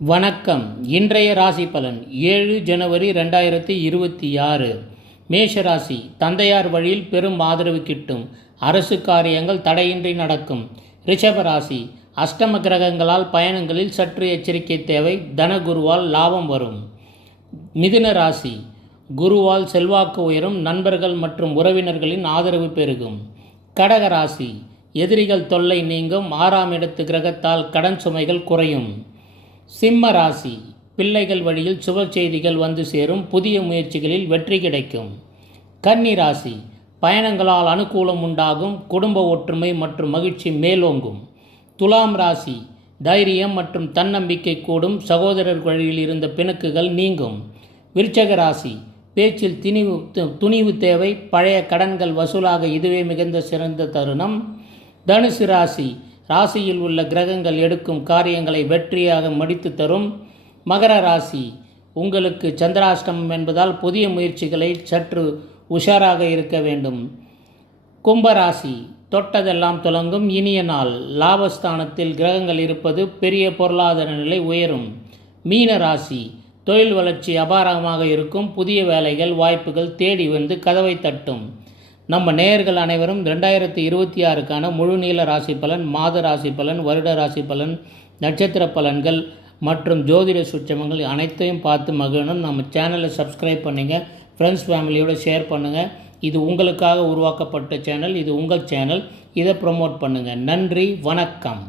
வணக்கம். இன்றைய ராசி பலன் 7 ஜனவரி 2026. மேஷ ராசி. தந்தையார் வழியில் பெரும் ஆதரவு கிட்டும். அரசு காரியங்கள் தடையின்றி நடக்கும். ரிஷப ராசி. அஷ்டம கிரகங்களால் பயணங்களில் சற்று எச்சரிக்கை தேவை. தனகுருவால் லாபம் வரும். மிதுன ராசி. குருவால் செல்வாக்கு உயரும். நண்பர்கள் மற்றும் உறவினர்களின் ஆதரவு பெருகும். கடக ராசி. எதிரிகள் தொல்லை நீங்கும். 6ஆம் இடத்து கிரகத்தால் கடன் சுமைகள் குறையும். சிம்ம ராசி. பிள்ளைகள் வழியில் சுப செய்திகள் வந்து சேரும். புதிய முயற்சிகளில் வெற்றி கிடைக்கும். கன்னி ராசி. பயணங்களால் அனுகூலம் உண்டாகும். குடும்ப ஒற்றுமை மற்றும் மகிழ்ச்சி மேலோங்கும். துலாம் ராசி. தைரியம் மற்றும் தன்னம்பிக்கை கூடும். சகோதரர் வழியில் இருந்த பிணக்குகள் நீங்கும். விருச்சக ராசி. பேச்சில் துணிவு தேவை. பழைய கடன்கள் வசூலாக இதுவே மிகுந்த சிறந்த தருணம். தனுசு ராசி. ராசியில் உள்ள கிரகங்கள் எடுக்கும் காரியங்களை வெற்றியாக முடித்து தரும். மகர ராசி. உங்களுக்கு சந்திராஷ்டமம் என்பதால் புதிய முயற்சிகளை சற்று உஷாராக இருக்க வேண்டும். கும்பராசி. தொட்டதெல்லாம் துலங்கும். இனிய நாள். லாபஸ்தானத்தில் கிரகங்கள் இருப்பது பெரிய பொருளாதார நிலை உயரும். மீன ராசி. தொழில் வளர்ச்சி அபாரமாக இருக்கும். புதிய வேலைகள் வாய்ப்புகள் தேடி வந்து கதவை தட்டும். நம்ம நேயர்கள் அனைவரும் 2026க்கான முழுநீள ராசி பலன், மாத ராசி பலன், வருட ராசி பலன், நட்சத்திர பலன்கள் மற்றும் ஜோதிட சூட்சமங்கள் அனைத்தையும் பார்த்து மகிழணும். நம்ம சேனலை சப்ஸ்கிரைப் பண்ணுங்கள். ஃப்ரெண்ட்ஸ் ஃபேமிலியோடு ஷேர் பண்ணுங்கள். இது உங்களுக்காக உருவாக்கப்பட்ட சேனல். இது உங்கள் சேனல். இதை ப்ரமோட் பண்ணுங்கள். நன்றி. வணக்கம்.